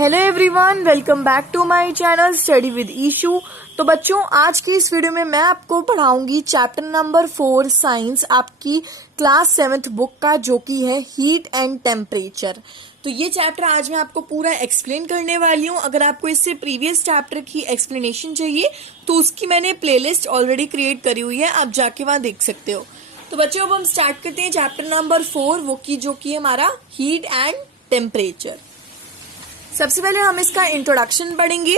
Hello everyone, welcome back to my channel study with Ishu. तो बच्चों, आज की इस वीडियो में मैं आपको पढ़ाऊंगी चैप्टर नंबर 4 साइंस, आपकी क्लास 7th बुक का, जो कि है हीट एंड टेम्परेचर। तो ये चैप्टर आज मैं आपको पूरा एक्सप्लेन करने वाली हूँ। अगर आपको इससे प्रीवियस चैप्टर की एक्सप्लेनेशन चाहिए तो उसकी मैंने प्लेलिस्ट ऑलरेडी क्रिएट करी हुई है, आप जाके वहां देख सकते हो। तो बच्चों, अब हम स्टार्ट करते हैं चैप्टर नंबर 4, वो की जो कि हमारा हीट एंड टेम्परेचर। सबसे पहले हम इसका इंट्रोडक्शन पढ़ेंगे।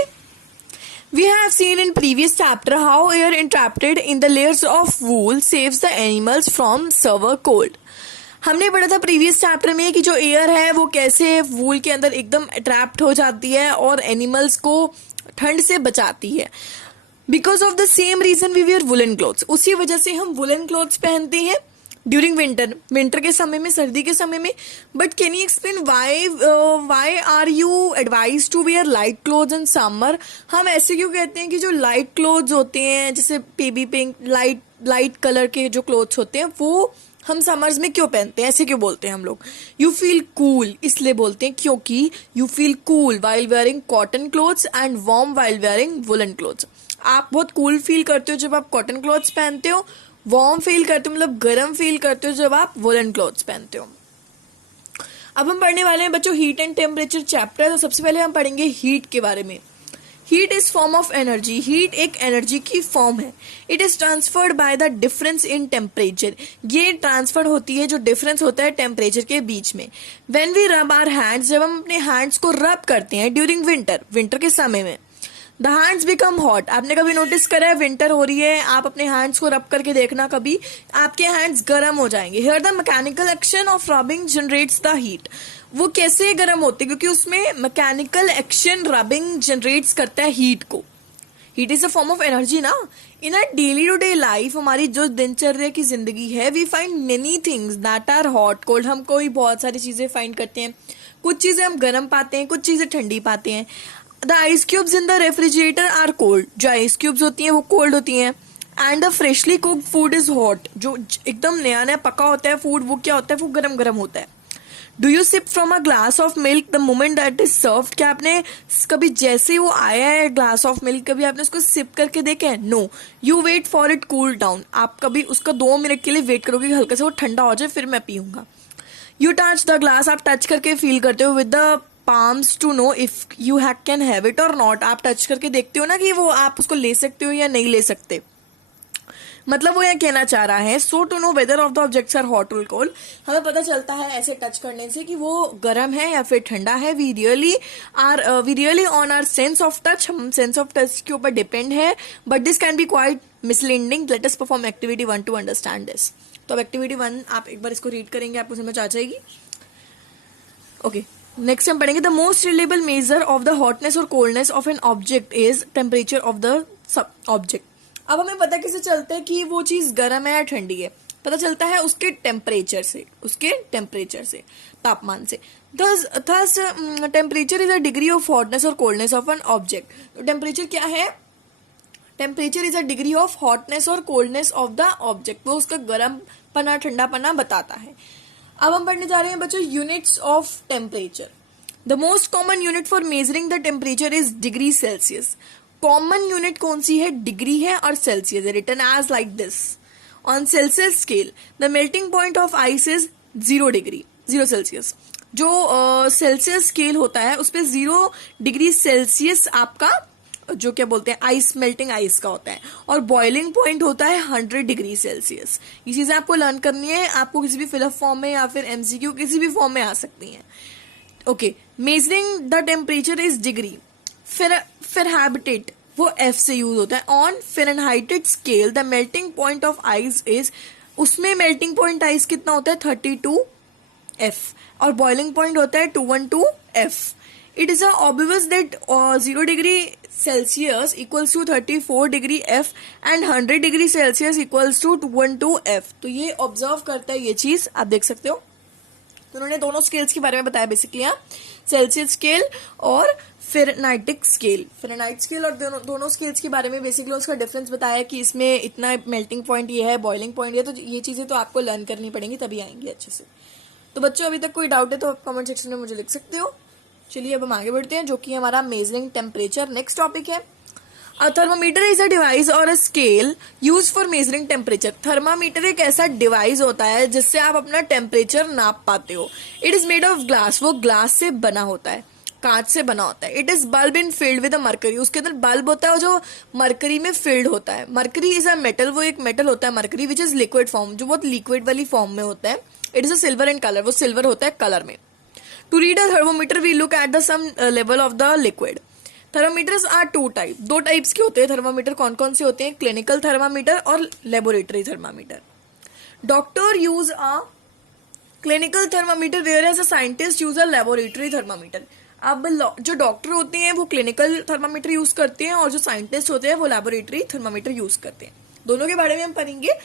We have seen in previous chapter how air entrapped in the layers of wool saves the animals from severe cold. हमने पढ़ा था प्रीवियस चैप्टर में कि जो एयर है वो कैसे वूल के अंदर एकदम ट्रैप्ड हो जाती है और एनिमल्स को ठंड से बचाती है। Because of the same reason we wear woollen clothes, उसी वजह से हम वुलन क्लोथ्स पहनते हैं ड्यूरिंग विंटर के समय में, सर्दी के समय में। But can you explain why are you advise to wear light clothes in summer? हम ऐसे क्यों कहते हैं कि जो लाइट क्लोथ्स होते हैं, जैसे बेबी पिंक, लाइट कलर के जो क्लोथ्स होते हैं, वो हम समर्स में क्यों पहनते हैं? ऐसे क्यों बोलते हैं हम लोग? यू फील कूल, इसलिए बोलते हैं क्योंकि you feel cool while wearing cotton clothes and warm while wearing woollen clothes. आप बहुत कूल फील करते हो जब आप कॉटन क्लोथ्स पहनते हो, वार्म फील करते हो मतलब गर्म फील करते हो जब आप वुलन क्लोथ्स पहनते हो। अब हम पढ़ने वाले हैं बच्चों हीट एंड टेम्परेचर चैप्टर। तो सबसे पहले हम पढ़ेंगे हीट के बारे में। Heat is form of energy. Heat एक एनर्जी की फॉर्म है। It is transferred by the difference in temperature. ये ट्रांसफर होती है जो डिफरेंस होता है टेम्परेचर के बीच में। व्हेन वी रब आवर हैंड्स, जब हम अपने हैंड्स को रब करते हैं ड्यूरिंग विंटर के समय में, द हैंड्स बिकम हॉट। आपने कभी नोटिस करा है विंटर हो रही है, आप अपने हैंड्स को रब करके देखना, कभी आपके हैंड्स गर्म हो जाएंगे। Here the mechanical action of rubbing generates the heat. वो कैसे गर्म होते हैं? क्योंकि उसमें मैकेनिकल एक्शन रबिंग जनरेट्स करता है हीट को। Heat is a form of energy ना। In a daily to day life, हमारी जो दिनचर्या की जिंदगी है, we find many things that are hot cold. हम कोई बहुत सारी चीजें फाइंड करते हैं। कुछ चीजें हम गर्म पाते हैं, कुछ चीजें ठंडी पाते हैं। The ice cubes in the refrigerator are cold. जो आइस क्यूब्स होती हैं वो कोल्ड होती हैं। And the freshly cooked food is hot. जो एकदम नया नया पका होता है फूड, वो क्या होता है? वो गरम गरम होता है। Do you sip from a glass of milk the moment that is served? क्या आपने कभी जैसे ही वो आया है ग्लास ऑफ मिल्क, कभी आपने उसको सिप करके देखा है? No, you wait for it cool down. आप कभी उसका 2 मिनट के लिए वेट करोगे कि हल्का से वो ठंडा हो जाए फिर मैं पीऊंगा। यू टच द ग्लास, आप टच करके फील करते हो with the palms to know if you can have it और नॉट। आप टच करके देखते हो ना कि वो आप उसको ले सकते हो या नहीं ले सकते। मतलब वो यह कहना चाह रहा है, so to know whether of the objects are hot और कोल्ड। हमें पता चलता है ऐसे टच करने से कि वो गर्म है या फिर ठंडा है। We really on our sense of touch. हम सेंस ऑफ टच के ऊपर डिपेंड है, but this can be quite misleading. Let us perform activity 1 to understand this. तो अब एक्टिविटी 1 आप एक बार इसको रीड करेंगे, आपको समझ आ जाएगी। ओके, नेक्स्ट हम पढ़ेंगे the most reliable measure of the hotness और coldness of an object is temperature of the object. अब हमें पता कैसे चलता है कि वो चीज गर्म है या ठंडी है? पता चलता है उसके टेम्परेचर से, तापमान से। Thus temperature is a degree of hotness और कोल्डनेस ऑफ एन ऑब्जेक्ट। तो टेम्परेचर क्या है? Temperature is a degree of hotness और कोल्डनेस ऑफ द ऑब्जेक्ट। वो उसका गर्म पना ठंडा पना बताता है। अब हम पढ़ने जा रहे हैं बच्चों units of temperature. The most common unit for measuring the temperature is degree Celsius. Common unit कौन सी है? डिग्री है और सेल्सियस है। Written as like this. On Celsius scale the melting point of ice is 0 Celsius. जो Celsius scale होता है उस पर 0 डिग्री सेल्सियस आपका जो क्या बोलते हैं आइस, मेल्टिंग आइस का होता है। और बॉइलिंग पॉइंट होता है 100 डिग्री सेल्सियस। ये चीजें आपको लर्न करनी है। आपको किसी भी फिलअप फॉर्म में या फिर एमसीक्यू किसी भी फॉर्म में आ सकती हैं। Okay, measuring the temperature is degree. फिर हैबिटेट वो एफ से यूज होता है। On Fahrenheit scale the melting point of ice is, उसमें मेल्टिंग पॉइंट आइस कितना होता है? 32 F और बॉइलिंग पॉइंट होता है 212 F। It is obvious that 0 degree Celsius equals to 34 degree F and 100 degree Celsius equals to 212 F। तो ये observe करता है ये चीज, आप देख सकते हो। तो उन्होंने दोनों स्केल्स के बारे में बताया बेसिकली यहाँ, सेल्सियस स्केल और फ़ारेनहाइट स्केल, और दोनों स्केल्स के बारे में बेसिकली उसका डिफरेंस बताया कि इसमें इतना मेल्टिंग पॉइंट ये है, बॉइलिंग पॉइंट ये। तो ये चीजें तो आपको लर्न करनी पड़ेंगी, तभी आएंगी अच्छे से। तो बच्चों, अभी तक कोई डाउट है तो आप कमेंट सेक्शन में मुझे लिख सकते हो। चलिए अब हम आगे बढ़ते हैं, जो कि हमारा मेजरिंग टेम्परेचर नेक्स्ट टॉपिक है। A thermometer is a device or a scale used for measuring temperature. Thermometer एक ऐसा डिवाइस होता है जिससे आप अपना टेम्परेचर नाप पाते हो। It is made of glass, वो ग्लास से बना होता है, कांच से बना होता है। It is bulb in filled with a mercury, उसके अंदर बल्ब होता है जो मरकरी में फिल्ड होता है। मरकरी इज अ मेटल, वो एक मेटल होता है mercury, which is liquid form, जो बहुत लिक्विड वाली फॉर्म में होता है। It is a silver in colour, वो सिल्वर होता है कलर में। To read a thermometer we look at the some level of the liquid. Thermometers are two type, दो टाइप्स के होते हैं थर्मामीटर। कौन कौन से होते हैं? क्लिनिकल थर्मामीटर और laboratory thermometer. Doctor use a clinical thermometer whereas a scientist use a laboratory thermometer. अब जो डॉक्टर होते हैं वो क्लिनिकल थर्मामीटर यूज करते हैं और जो साइंटिस्ट होते हैं वो लेबोरेटरी थर्मामीटर यूज करते हैं। दोनों के बारे में हम पढ़ेंगे।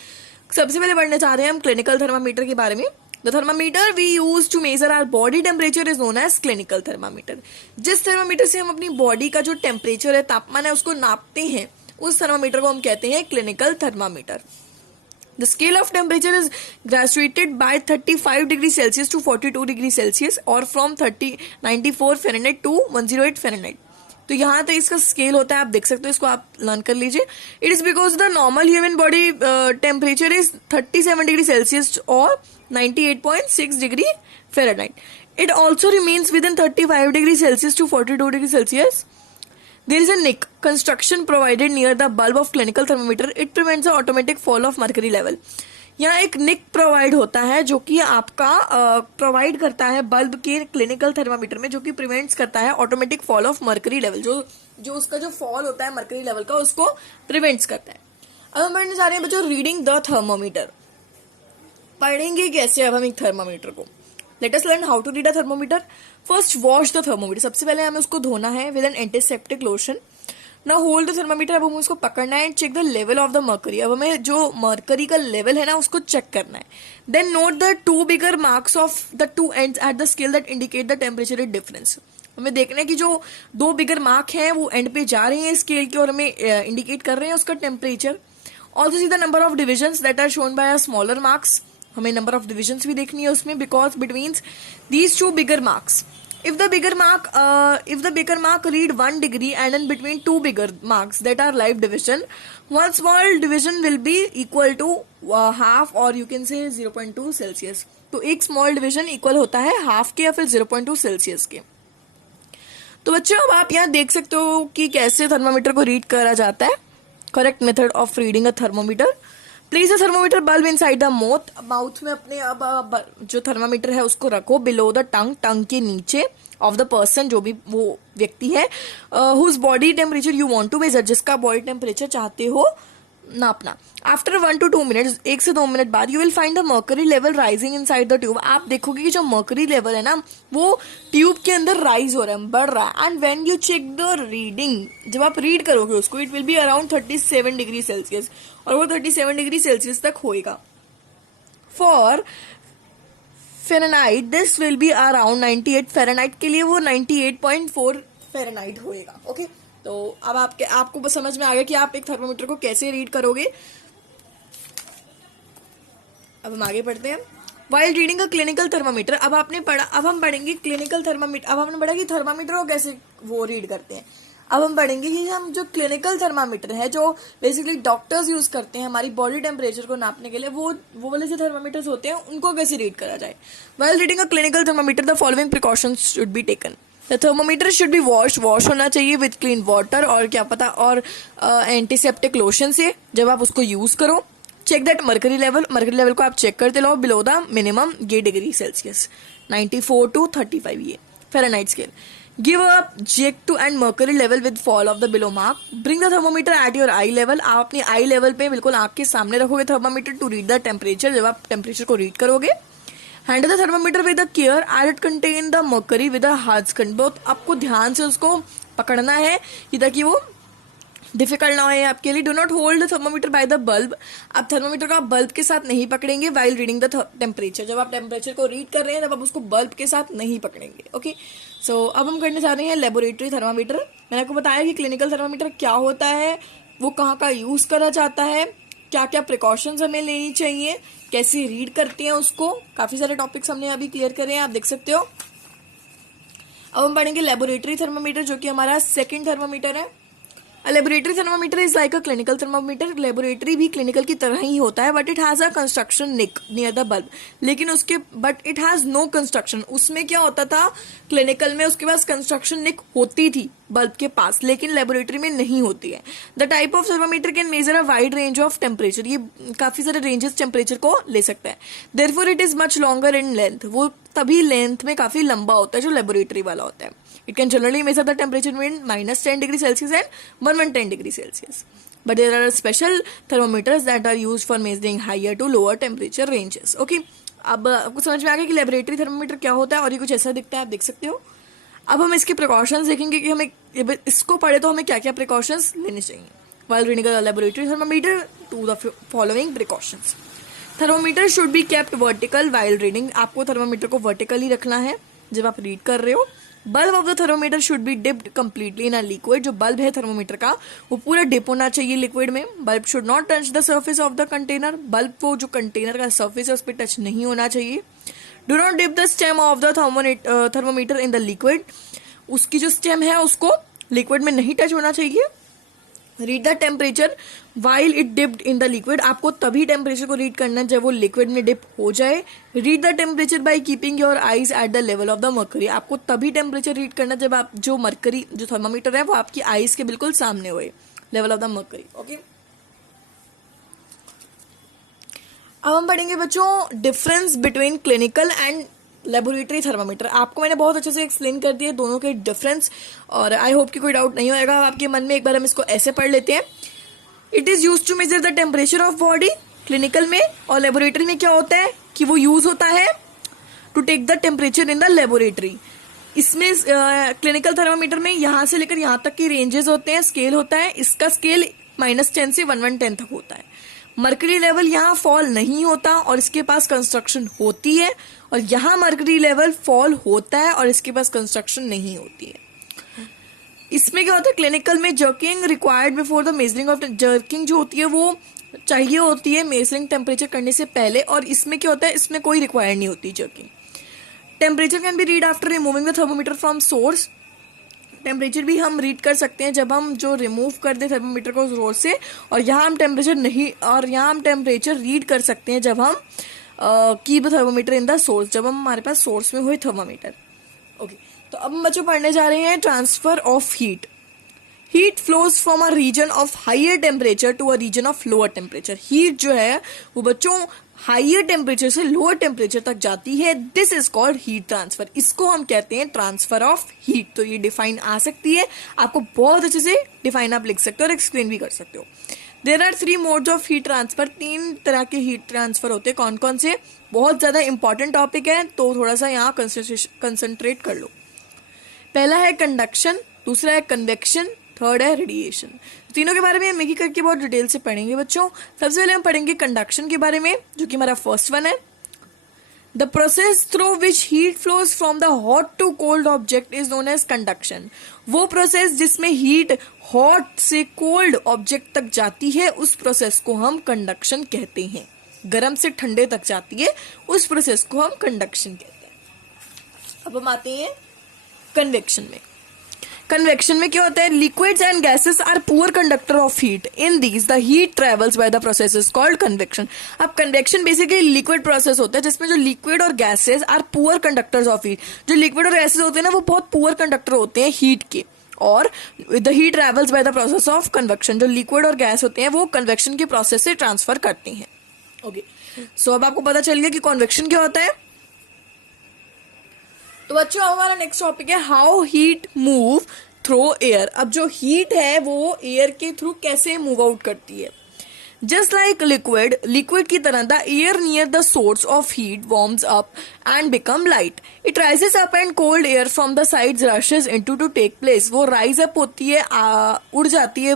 सबसे पहले पढ़ने चाह रहे हैं हम क्लिनिकल थर्मामीटर के बारे में। The thermometer we use to measure our body temperature is known as clinical thermometer. जिस थर्मामीटर से हम अपनी बॉडी का जो टेम्परेचर है, तापमान है, उसको नापते हैं, उस थर्मामीटर को हम कहते हैं clinical thermometer. The scale of temperature is graduated by 35 degree Celsius to 42 degree Celsius और from 94 Fahrenheit to 108 Fahrenheit। तो यहाँ तक इसका स्केल होता है, आप देख सकते हो, इसको आप लर्न कर लीजिए। It is because the normal human body temperature is 37 degree Celsius और 98.6 degree Fahrenheit. It also remains within 35 degree Celsius to 42 degree Celsius. There is a nick construction provided near the bulb of clinical thermometer. It prevents the automatic fall of mercury level. यहाँ एक निक provide होता है जो कि आपका provide करता है bulb के क्लिनिकल थर्मामीटर में, जो कि प्रिवेंट्स करता है automatic fall of mercury level. जो उसका जो फॉल होता है मर्करी लेवल का, उसको प्रिवेंट्स करता है। अब हम पढ़ने जा रहे हैं बच्चों रीडिंग द थर्मोमीटर। पढ़ेंगे कैसे अब हम एक थर्मोमीटर को। Let us learn how to read a thermometer. First wash the thermometer, सबसे पहले हमें उसको धोना है with an antiseptic lotion. Now hold the thermometer, अब हमें उसको पकड़ना है and check the level of the mercury. अब हमें जो मर्करी का लेवल है ना, उसको चेक करना है। Then note the two bigger marks of the two ends at the scale that indicate the temperature difference. हमें देखना है कि जो दो बिगर मार्क हैं वो एंड पे जा रहे हैं स्केल के और हमें इंडिकेट कर रहे हैं उसका temperature. Also see the number of divisions that are shown by a smaller marks, हमें नंबर ऑफ डिविजन्स भी देखनी है उसमें, because between these two bigger marks if the bigger mark read 1 degree and in between two bigger marks that are live division, one small division will be equal to half or you can say 0.2 Celsius. तो एक small division equal होता है half के या फिर 0.2 Celsius के। तो बच्चों अब आप यहाँ देख सकते हो कि कैसे थर्मामीटर को रीड करा जाता है। Correct method of reading a thermometer. Place the thermometer bulb inside the mouth में अपने अब जो थर्मामीटर है उसको रखो बिलो द टंग के नीचे ऑफ द पर्सन, जो भी वो व्यक्ति है, whose body temperature you want to measure, जिसका बॉडी टेम्परेचर चाहते हो नापना। आफ्टर 1 to 2 मिनट्स, 1 से 2 मिनट बाद, you will find the mercury level rising inside the tube. आप देखोगे कि जो मर्करी लेवल है ना वो ट्यूब के अंदर राइज हो रहा है, बढ़ रहा है। And when you check the reading, जब आप रीड करोगे उसको, it will be around 37 degree Celsius और वो 37 डिग्री सेल्सियस तक होएगा। For Fahrenheit this will be around 98 Fahrenheit के लिए वो 98.4 फ़ारेनहाइट होएगा। ओके, तो अब आपको बस समझ में आ गया कि आप एक थर्मोमीटर को कैसे रीड करोगे। अब हम आगे पढ़ते हैं। While reading a clinical thermometer, अब हम पढ़ेंगे क्लिनिकल थर्मामीटर। अब हमने पढ़ा कि थर्मामीटर को कैसे वो रीड करते हैं। अब हम पढ़ेंगे कि हम जो क्लिनिकल थर्मामीटर है, जो बेसिकली डॉक्टर्स यूज करते हैं हमारी बॉडी टेम्परेचर को नापने के लिए, वो वाले जो थर्मामीटर्स होते हैं उनको कैसे रीड करा जाए। While reading a clinical thermometer the following precautions should be taken. The thermometer should be wash होना चाहिए विद क्लीन वाटर और क्या पता और एंटीसेप्टिक लोशन से जब आप उसको यूज करो। चेक दैट मर्करी लेवल को आप चेक करते रहो बिलो द मिनिमम ये डिग्री सेल्सियस 94 to 35 ये Fahrenheit scale. Give up jerk to and mercury level with fall of the below mark. Bring the thermometer at your eye level, आप अपनी आई level पे बिल्कुल आंख के सामने रखोगे thermometer to read the temperature, जब आप टेम्परेचर को रीड करोगे। Handle the thermometer with care as it contain the mercury with a hard skin. बहुत आपको ध्यान से उसको पकड़ना है ताकि वो डिफिकल्ट ना हो आपके लिए। Do not hold the thermometer by the bulb, आप थर्मोमीटर को आप बल्ब के साथ नहीं पकड़ेंगे वाइल रीडिंग द टेम्परेचर। जब आप टेम्परेचर को रीड कर रहे हैं तब आप उसको बल्ब के साथ नहीं पकड़ेंगे। ओके, सो अब हम करने जा रहे हैं लेबोरेटरी थर्मामीटर। मैंने आपको बताया कि क्लिनिकल थर्मामीटर क्या होता है, वो कहाँ का यूज करा जाता है, क्या क्या प्रिकॉशंस हमें लेनी चाहिए, कैसे रीड करते हैं उसको। काफी सारे टॉपिक्स हमने अभी क्लियर करे हैं, आप देख सकते हो। अब हम पढ़ेंगे लेबोरेटरी थर्मामीटर, जो कि हमारा सेकंड थर्मामीटर है। Laboratory thermometer is like a clinical thermometer. Laboratory भी क्लिनिकल की तरह ही होता है, but it has a construction nick near the bulb. लेकिन उसके but it has no construction. उसमें क्या होता था क्लिनिकल में, उसके पास कंस्ट्रक्शन निक होती थी बल्ब के पास, लेकिन लेबोरेटरी में नहीं होती है। The type of thermometer can measure a wide range of temperature. ये काफी सारे रेंजेस टेम्परेचर को ले सकता है। Therefore it is much longer in length. वो तभी लेंथ में काफी लंबा होता है जो लेबोरेटरी वाला होता है। It can generally measure the temperature between -10 degree Celsius and 110 degree Celsius. But there are special thermometers that are used for measuring higher to lower temperature ranges. Okay. अब आपको समझ में आ गया कि लेबोरेटरी थर्मोमीटर क्या होता है, और ये कुछ ऐसा दिखता है, आप देख सकते हो। अब हम इसके प्रिकॉशंस देखेंगे कि हमें इसको पढ़े तो हमें क्या क्या प्रिकॉशंस लेने चाहिए while reading a laboratory thermometer. To the following precautions. Thermometer should be kept vertical while reading. आपको थर्मोमीटर को वर्टिकली रखना है जब आप रीड कर रहे हो। Bulb of the thermometer should be dipped completely in a liquid. जो बल्ब है थर्मोमीटर का वो पूरा डिप होना चाहिए लिक्विड में। Bulb should not touch the surface of the container. Bulb को जो कंटेनर का सर्फेस है उस पर टच नहीं होना चाहिए। Do not dip the stem of the thermometer in the liquid. उसकी जो स्टेम है उसको लिक्विड में नहीं टच होना चाहिए। Read the temperature while it dipped in the liquid. आपको तभी टेम्परेचर को रीड करना है जब वो लिक्विड में डिप हो जाए। Read the temperature by keeping your eyes at the level of the mercury. आपको तभी टेम्परेचर रीड करना जब आप जो मर्करी जो थर्मामीटर है वो आपकी आईज के बिल्कुल सामने होए, level of the mercury. Okay, अब हम पढ़ेंगे बच्चों difference between clinical and laboratory thermometer. आपको मैंने बहुत अच्छे से एक्सप्लेन कर दिया दोनों के डिफरेंस, और आई होप कि कोई डाउट नहीं होगा आपके मन में। एक बार हम इसको ऐसे पढ़ लेते हैं। It is use to measure the temperature of body clinical में, और लेबोरेटरी में क्या होता है कि वो यूज होता है to take the temperature in the laboratory. इसमें क्लिनिकल थर्मामीटर में यहां से लेकर यहां तक की रेंजेस होते हैं, स्केल होता है। इसका स्केल -10 से 110 तक होता है। मर्करी लेवल यहाँ फॉल नहीं होता और इसके पास कंस्ट्रक्शन होती है, और यहाँ मर्करी लेवल फॉल होता है और इसके पास कंस्ट्रक्शन नहीं होती है। इसमें क्या होता है क्लिनिकल में jerking required before the measuring of jerking जो होती है वो चाहिए होती है मेजरिंग टेम्परेचर करने से पहले, और इसमें क्या होता है इसमें कोई रिक्वायर्ड नहीं होती jerking. Temperature can be read after removing the thermometer from source. Temperature भी हम रीड कर सकते हैं जब हम जो रिमूव कर दे थर्मोमीटर को सोर्स से, और यहाँ हम टेम्परेचर नहीं, और यहाँ हम टेम्परेचर रीड कर सकते हैं जब हम keep thermometer in the source, जब हम हमारे पास सोर्स में हुए थर्मोमीटर। ओके, तो अब हम बच्चों पढ़ने जा रहे हैं transfer of heat. Heat flows from a region of higher temperature to a region of lower temperature. Heat जो है वो बच्चों हायर टेम्परेचर से लोअर टेम्परेचर तक जाती है। This is called heat transfer. इसको हम कहते हैं ट्रांसफर ऑफ हीट। तो ये डिफाइन आ सकती है, आपको बहुत अच्छे से डिफाइन आप लिख सकते हो और एक्सप्लेन भी कर सकते हो। There are 3 modes of heat transfer. 3 तरह के हीट ट्रांसफर होते हैं। कौन कौन से? बहुत ज्यादा इंपॉर्टेंट टॉपिक है तो थोड़ा सा यहाँ कंसंट्रेट कर लो। पहला है कंडक्शन, दूसरा है कन्वेक्शन, थर्ड है रेडिएशन। तीनों के बारे में हम एक एक करके बहुत डिटेल से पढ़ेंगे बच्चों। सबसे पहले हम पढ़ेंगे कंडक्शन के बारे में, जो कि हमारा फर्स्ट वन है। The process through which heat flows from the hot to cold object is known as conduction. वो प्रोसेस जिसमें हीट हॉट से कोल्ड ऑब्जेक्ट तक जाती है उस प्रोसेस को हम कंडक्शन कहते हैं। गर्म से ठंडे तक जाती है उस प्रोसेस को हम कंडक्शन कहते हैं। अब हम आते हैं कन्वेक्शन में। कन्वेक्शन में क्या होता है? Liquids and gases are poor conductor of heat. In these the heat travels by the process is called convection. अब कन्वेक्शन बेसिकली लिक्विड प्रोसेस होता है जिसमें जो लिक्विड और gases are poor conductors of heat. जो लिक्विड और gases होते हैं ना वो बहुत पुअर कंडक्टर होते हैं हीट के, और the heat travels by the process of convection. जो लिक्विड और गैस होते हैं वो कन्वेक्शन के प्रोसेस से ट्रांसफर करते हैं। ओके, सो अब आपको पता चल गया कि कन्वेक्शन क्या होता है। तो बच्चों हमारा नेक्स्ट टॉपिक है how heat move through air. अब जो हीट है वो एयर के थ्रू कैसे मूव आउट करती है। जस्ट लाइक लिक्विड, लिक्विड की तरह the air near the source of heat warms up and become light. It rises up and cold air from the sides rushes into to take place. वो rise up होती है, उड़ जाती है,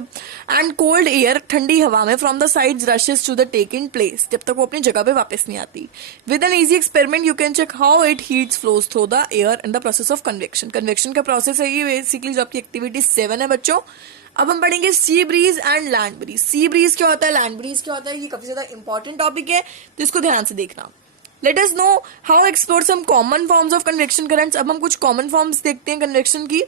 and cold air ठंडी हवा में from the sides rushes to the take in place, जब तक वो अपनी जगह पे वापस नहीं आती। With an easy experiment you can check how it heats flows through the air in the process of convection. Convection का प्रोसेस है ये बेसिकली, जो आपकी एक्टिविटी 7 है बच्चों। अब हम पढ़ेंगे sea breeze and land breeze. Sea breeze क्या होता है, लैंड ब्रीज क्या होता है, ये काफी ज्यादा इंपॉर्टेंट टॉपिक है तो इसको ध्यान से देखना। Let us know how explore some common forms of convection currents. अब हम कुछ कॉमन फॉर्म्स देखते हैं कन्वेक्शन की।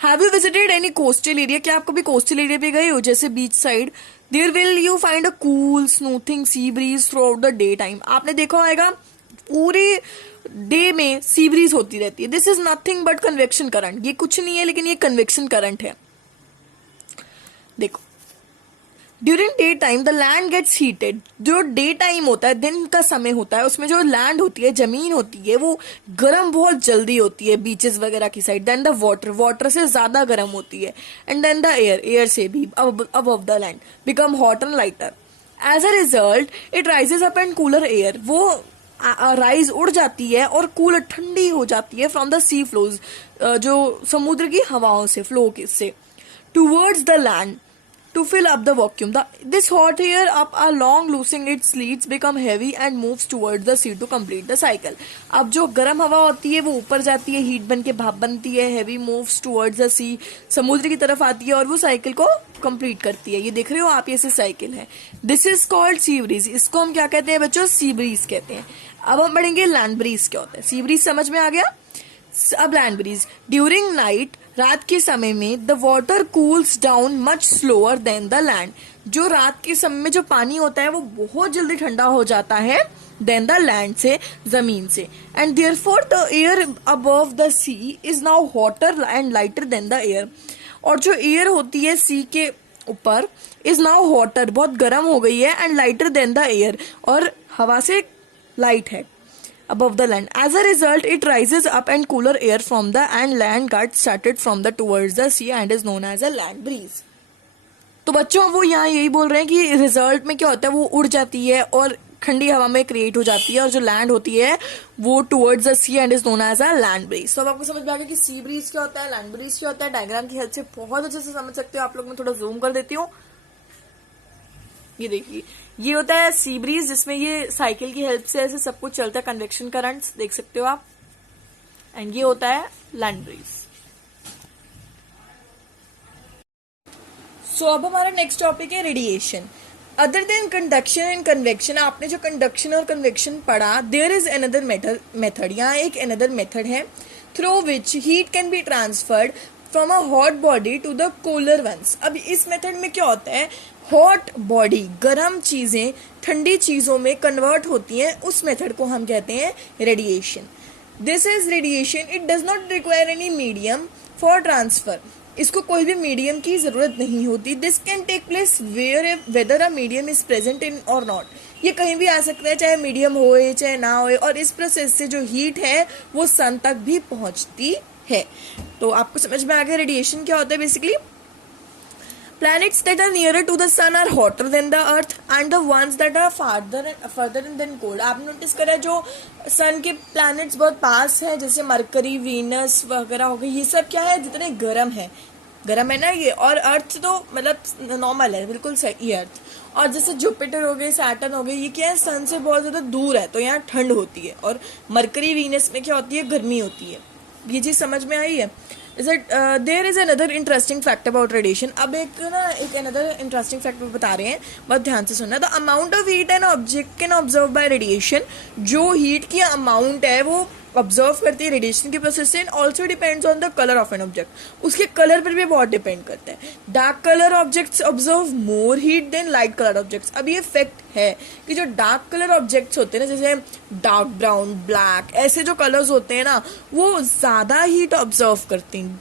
Have you visited any coastal area? क्या आप कभी कोस्टल एरिया पे गए हो, जैसे beach side? There will you find a cool smoothing sea breeze throughout the day time. आपने देखा होगा पूरे डे में सी ब्रीज होती रहती है। This is nothing but convection current. ये कुछ नहीं है लेकिन ये कन्वेक्शन करंट है। देखो, during day time the land gets heated. जो डे टाइम होता है, दिन का समय होता है, उसमें जो लैंड होती है, जमीन होती है, वो गर्म बहुत जल्दी होती है बीचेस वगैरह की side. Then the water, water से ज्यादा गर्म होती है। And then the air, air से भी above the land become hot and lighter. As a result it rises up and cooler air. वो राइज उड़ जाती है और कूलर ठंडी हो जाती है फ्रॉम द सी फ्लोज, जो समुद्र की हवाओं से फ्लो से towards the land to fill up the vacuum. This hot air up along losing its leads become heavy and moves towards the sea to complete the cycle. अब जो गर्म हवा होती है वो ऊपर जाती है, हीट बन के भाप बनती है, heavy moves towards the sea, समुद्र की तरफ आती है और वो साइकिल को कंप्लीट करती है। ये देख रहे हो आप, ये साइकिल है। This is called sea breeze. इसको हम क्या कहते हैं बच्चों? सी ब्रीज कहते हैं। अब हम पढ़ेंगे लैंड ब्रीज क्या होता है। सी ब्रीज समझ में आ गया। अब लैंड ब्रीज, ड्यूरिंग नाइट, रात के समय में the water cools down much slower then the land. जो रात के समय में जो पानी होता है वो बहुत जल्दी ठंडा हो जाता है देन द लैंड से, जमीन से। And therefore the air above the sea is now hotter and lighter than the air. और जो एयर होती है सी के ऊपर इज नाउ हॉटर, बहुत गर्म हो गई है, and lighter than the air, और हवा से लाइट है above the land. As a result, it rises up and cooler air from the and land gets started from the towards the sea and is known as a land breeze. तो बच्चों वो यहाँ यही बोल रहे हैं कि रिजल्ट में क्या होता है, वो उड़ जाती है और ठंडी हवा में क्रिएट हो जाती है, और जो लैंड होती है वो towards the sea and is known as a land breeze. तो अब आपको समझ में आ गया कि सी ब्रीज क्या होता है, लैंड ब्रीज क्या होता है। डायग्राम की हेल्प से बहुत अच्छे से समझ सकते हो आप लोग। मैं थोड़ा जूम कर देती हूँ। ये देखिए, ये होता है सी ब्रीज, जिसमें ये साइकिल की हेल्प से ऐसे सब कुछ चलता है, कन्वेक्शन करंट्स देख सकते हो आप। एंड ये होता है लैंड ब्रीज। सो अब हमारा नेक्स्ट टॉपिक है radiation. Other than conduction and convection, आपने जो कंडक्शन और कन्वेक्शन पढ़ा, देयर इज अनदर मेथड। यहाँ एक अनदर मेथड है through which heat can be transferred from a hot body to the cooler ones. अब इस मेथड में क्या होता है, हॉट बॉडी, गर्म चीजें ठंडी चीजों में कन्वर्ट होती हैं, उस मेथड को हम कहते हैं radiation. This is radiation, it does not require any medium for transfer. इसको कोई भी मीडियम की जरूरत नहीं होती। This can take place whether a medium is present in और नॉट। ये कहीं भी आ सकता है, चाहे मीडियम होए चाहे ना होए, और इस प्रोसेस से जो हीट है वो सन तक भी पहुंचती है। तो आपको समझ में आ गया रेडिएशन क्या होता है। Basically planets that are nearer to the sun are hotter than the earth and the ones that are further than cold। आपने नोटिस करा है जो सन के प्लैनेट्स बहुत पास हैं, जैसे मरकरी, वीनस वगैरह हो गई, ये सब क्या है, जितने गर्म है ना ये। और अर्थ तो मतलब नॉर्मल है, बिल्कुल सही अर्थ। और जैसे जुपिटर हो गए, सैटर्न हो गए, ये क्या है, सन से बहुत ज्यादा दूर है, तो यहाँ ठंड होती है। और मरकरी, वीनस में क्या होती है, गर्मी होती है। ये चीज समझ में आई है। There is another interesting fact about radiation. अब एक अनदर इंटरेस्टिंग फैक्ट बता रहे हैं, बहुत ध्यान से सुनना। The amount of heat an object can observe by radiation. जो हीट की अमाउंट है वो ऑब्जर्व करती है रेडिएशन के प्रोसेस से। Also depends on the colour of an object. उसके कलर पर भी बहुत डिपेंड करता है। Dark colour objects observe more heat than light colour objects. अब ये फैक्ट है कि जो डार्क कलर ऑब्जेक्ट्स होते हैं ना, जैसे डार्क ब्राउन, ब्लैक, ऐसे जो कलर्स होते हैं ना, वो ज्यादा हीट ऑब्जर्व करते हैं,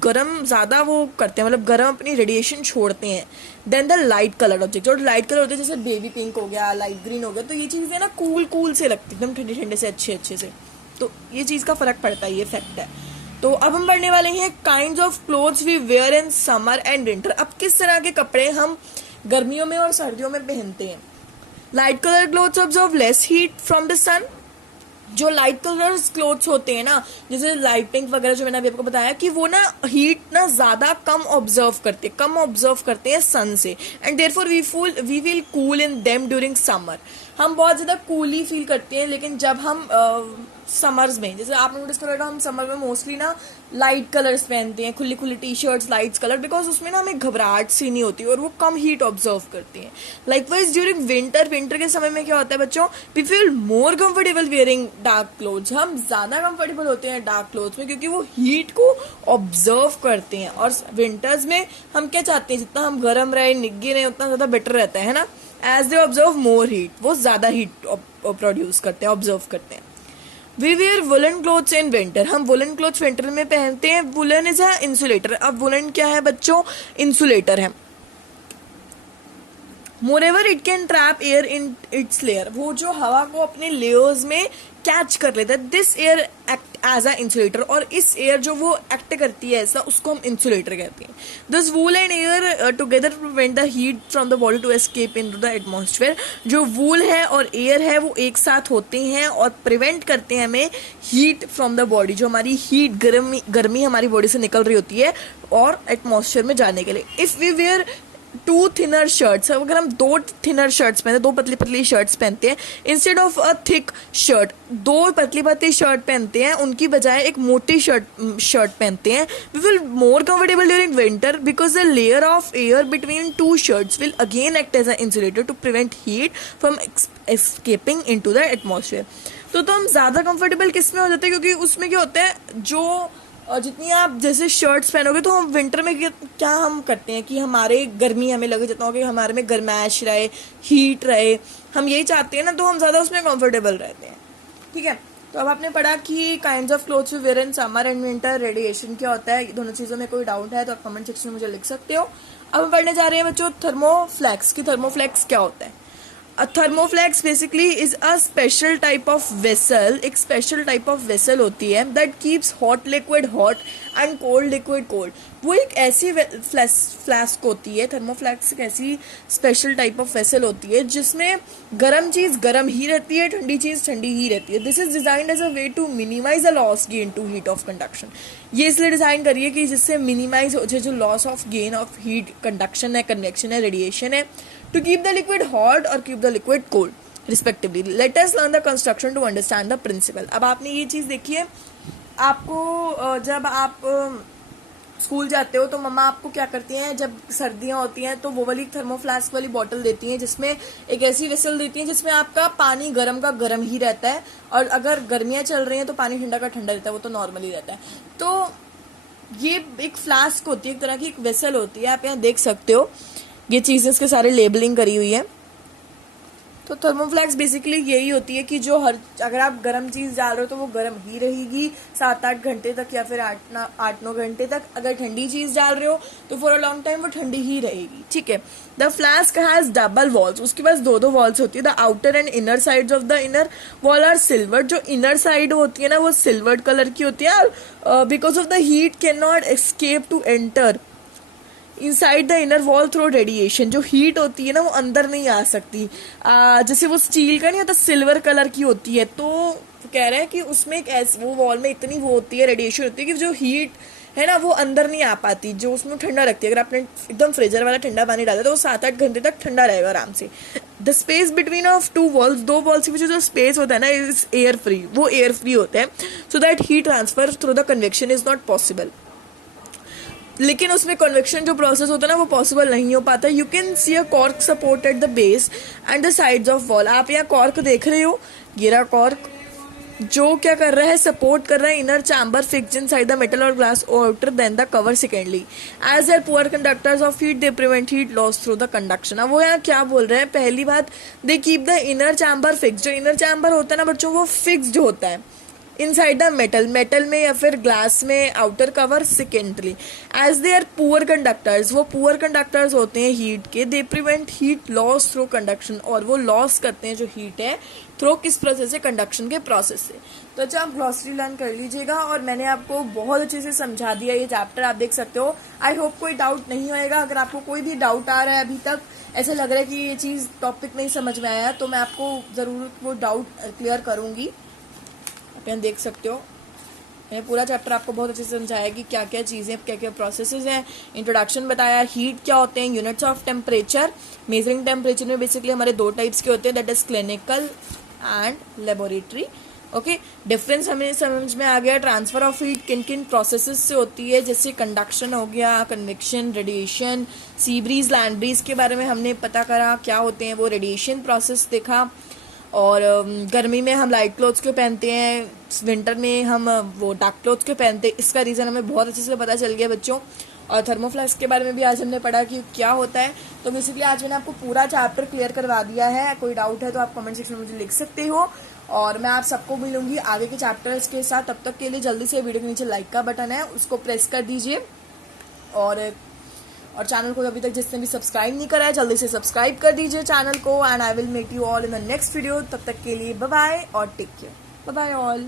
गरम ज्यादा वो करते हैं, मतलब गरम अपनी रेडिएशन छोड़ते हैं than the light colour object. और लाइट कलर होते हैं जैसे बेबी पिंक हो गया, लाइट ग्रीन हो गया, तो ये चीजें ना कूल से लगती है, एकदम ठंडे से, अच्छे से। तो ये चीज का फर्क पड़ता है, ये फैक्ट है। तो अब हम पढ़ने वाले हैं kinds of clothes we wear in summer and winter. अब किस तरह के कपड़े हम गर्मियों में और सर्दियों में पहनते हैं। Light colour clothes observe less heat from the sun. जो लाइट कलर क्लोथ्स होते हैं ना, जैसे लाइट पिंक वगैरह, जो मैंने अभी आपको बताया कि वो ना हीट ना ज्यादा कम ऑब्जर्व करते हैं सन से, and therefore we will cool in them during summer. हम बहुत ज्यादा कूली फील करते हैं, लेकिन जब हम समर्स में, जैसे आपने नोटिस करेगा हम समर में मोस्टली ना लाइट कलर्स पहनते हैं, खुली खुली T shirts, lights colour, because उसमें ना हमें घबराहट सी नहीं होती और वो कम हीट ऑब्जर्व करती हैं। लाइकवाइज ड्यूरिंग विंटर के समय में क्या होता है बच्चों, we feel more comfortable wearing dark clothes. हम ज्यादा कंफर्टेबल होते हैं डार्क क्लोथ्स में, क्योंकि वो हीट को ऑब्जर्व करते हैं। और विंटर्स में हम क्या चाहते हैं, जितना हम गर्म रहे, निग्गे रहे, उतना ज्यादा बेटर रहता है ना। As they observe more heat, वो ज्यादा हीट प्रोड्यूस करते हैं, ऑब्जर्व करते हैं। We wear woollen clothes in winter, हम वुलन क्लोथ्स विंटर में पहनते हैं। Woollen is a insulator. अब वुलन क्या है बच्चों, इंसुलेटर है। Moreover it can trap air in its layer, वो जो हवा को अपने लेयर्स में कैच कर लेता है। This air act as a insulator, और इस एयर जो वो एक्ट करती है ऐसा, उसको हम इंसुलेटर कहते हैं। This wool and air together prevent the heat from the body to escape into the atmosphere. जो वूल है और एयर है वो एक साथ होते हैं और प्रिवेंट करते हैं हमें हीट फ्रॉम द बॉडी, जो हमारी हीट गर्मी हमारी बॉडी से निकल रही होती है और एटमॉस्फेयर में जाने के लिए। If we wear two thinner shirts, अगर हम दो थिनर शर्ट्स पहनते हैं, दो पतली पतली शर्ट्स पहनते हैं, instead of a thick shirt, दो पतली पतली शर्ट पहनते हैं, उनकी बजाय एक मोटी शर्ट पहनते हैं, we will more comfortable during winter because the layer of air between two shirts will again act as a insulator to prevent heat from escaping into the atmosphere. तो हम ज्यादा कंफर्टेबल किस में हो जाते हैं, क्योंकि उसमें क्या होता है, जो और जितनी आप जैसे शर्ट्स पहनोगे, तो हम विंटर में क्या हम करते हैं कि हमारे गर्मी हमें लगे, जितना हो कि हमारे में गर्माइश रहे, हीट रहे, हम यही चाहते हैं ना, तो हम ज़्यादा उसमें कंफर्टेबल रहते हैं। ठीक है, तो अब आपने पढ़ा कि kinds of clothes we wear in summer and winter, radiation क्या होता है, दोनों चीज़ों में कोई डाउट है तो आप कमेंट सेक्शन में मुझे लिख सकते हो। अब हम पढ़ने जा रहे हैं बच्चों थर्मोफ्लेक्स की। थर्मोफ्लेक्स क्या होता है? A thermoflex basically is a special type of vessel, एक special type of vessel होती है that keeps hot liquid hot and cold liquid cold। वो एक ऐसी फ्लास्क होती है, थर्मोफ्लेक्स एक ऐसी स्पेशल टाइप ऑफ वेसल होती है जिसमें गर्म चीज गर्म ही रहती है, ठंडी चीज ठंडी ही रहती है। This is designed as a way to minimise the loss gain to heat of conduction. ये इसलिए डिजाइन करी है कि जिससे मिनिमाइज हो जाए जो loss of gain of heat conduction है, कन्वेक्शन है, रेडिएशन है, to keep the liquid hot or keep the liquid cold respectively. Let us learn the construction to understand the principle। अब आपने ये चीज देखी है, आपको जब आप स्कूल जाते हो तो मम्मा आपको क्या करती हैं, जब सर्दियां होती हैं तो वो वाली थर्मोफ्लास्क वाली बॉटल देती हैं, जिसमें एक ऐसी वेसल देती हैं जिसमें आपका पानी गर्म का गर्म ही रहता है, और अगर गर्मियां चल रही हैं तो पानी ठंडा का ठंडा रहता है, वो तो नॉर्मली रहता है। तो ये एक फ्लास्क होती है, एक तरह की एक वेसल होती है, आप यहाँ देख सकते हो, ये चीजें इसके सारे लेबलिंग करी हुई है। तो थर्मोफ्लेक्स बेसिकली यही होती है कि जो अगर आप गर्म चीज डाल रहे हो तो वो गर्म ही रहेगी 7-8 घंटे तक, या फिर 8-9 घंटे तक। अगर ठंडी चीज डाल रहे हो तो फॉर अ लॉन्ग टाइम वो ठंडी ही रहेगी। ठीक है। The flask has double walls, उसके पास दो वॉल्स होती है। The outer and inner sides of the inner wall are silver, जो इनर साइड होती है ना वो सिल्वर कलर की होती है, और because of the heat can not escape to enter inside the inner wall through radiation. जो हीट होती है ना वो अंदर नहीं आ सकती, जैसे वो स्टील का नहीं होता, सिल्वर कलर की होती है। तो कह रहे हैं कि उसमें एक ऐसी वो वॉल में इतनी वो होती है, रेडिएशन होती है कि जो हीट है ना वो अंदर नहीं आ पाती, जो उसमें ठंडा रखती है। अगर आपने एकदम फ्रीजर वाला ठंडा पानी डाला तो वो 7-8 घंटे तक ठंडा रहेगा आराम से। The space between of two walls, दो वॉल्स के बीच जो स्पेस होता है ना इज एयर फ्री, वो एयर फ्री होता है, so that heat transfer through the convection is not possible. लेकिन उसमें कन्वेक्शन जो प्रोसेस होता है ना वो पॉसिबल नहीं हो पाता। You can see a cork support at the base and the sides of wall. आप यहाँ कॉर्क देख रहे हो, ये रहा कॉर्क, जो क्या कर रहा है, सपोर्ट कर रहा है inner chamber fixed inside the metal और glass outer then the cover secondly. As they're poor conductors of heat they prevent heat loss through the conduction. अब वो यहाँ क्या बोल रहे हैं, पहली बात, they keep the inner chamber fixed. जो इनर चैम्बर होता है ना बच्चों वो फिक्स्ड होता है इनसाइड द मेटल में या फिर ग्लास में, outer cover secondly. As they are poor conductors, वो पुअर कंडक्टर्स होते हैं हीट के, they prevent heat loss through conduction, और वो लॉस करते हैं जो हीट है थ्रू किस प्रोसेस से, कंडक्शन के प्रोसेस से। तो अच्छा आप ग्लॉसरी लर्न कर लीजिएगा, और मैंने आपको बहुत अच्छे से समझा दिया ये चैप्टर, आप देख सकते हो। आई होप कोई डाउट नहीं होएगा। अगर आपको कोई भी डाउट आ रहा है, अभी तक ऐसा लग रहा है कि ये चीज टॉपिक नहीं समझ में आया, तो मैं आपको जरूर वो डाउट क्लियर करूंगी। आप यहाँ देख सकते हो मैंने पूरा चैप्टर आपको बहुत अच्छे से समझाया कि क्या क्या चीज़ें, क्या क्या प्रोसेसेस हैं, इंट्रोडक्शन बताया, हीट क्या होते हैं, units of temperature. Measuring temperature में बेसिकली हमारे 2 टाइप्स के होते हैं, that is clinical and laboratory. Okay, difference हमें समझ में आ गया। ट्रांसफर ऑफ हीट किन किन प्रोसेसेस से होती है, जैसे कंडक्शन हो गया, convection, radiation, sea breeze, land breeze के बारे में हमने पता करा क्या होते हैं वो, रेडिएशन प्रोसेस देखा। और गर्मी में हम लाइट क्लोथ्स क्यों पहनते हैं, विंटर में हम वो डार्क क्लोथ्स क्यों पहनते हैं, इसका रीज़न हमें बहुत अच्छे से पता चल गया बच्चों। और थर्मोफ्लास्क के बारे में भी आज हमने पढ़ा कि क्या होता है। तो बेसिकली आज मैंने आपको पूरा चैप्टर क्लियर करवा दिया है। कोई डाउट है तो आप कमेंट सेक्शन में मुझे लिख सकते हो, और मैं आप सबको मिलूंगी आगे के चैप्टर्स के साथ। तब तक के लिए जल्दी से वीडियो के नीचे लाइक का बटन है उसको प्रेस कर दीजिए, और चैनल को अभी तक जिसने भी सब्सक्राइब नहीं करा है जल्दी से सब्सक्राइब कर दीजिए चैनल को। And I will meet you all in the next video. तब तक के लिए बाय बाय और take care. Bye bye all.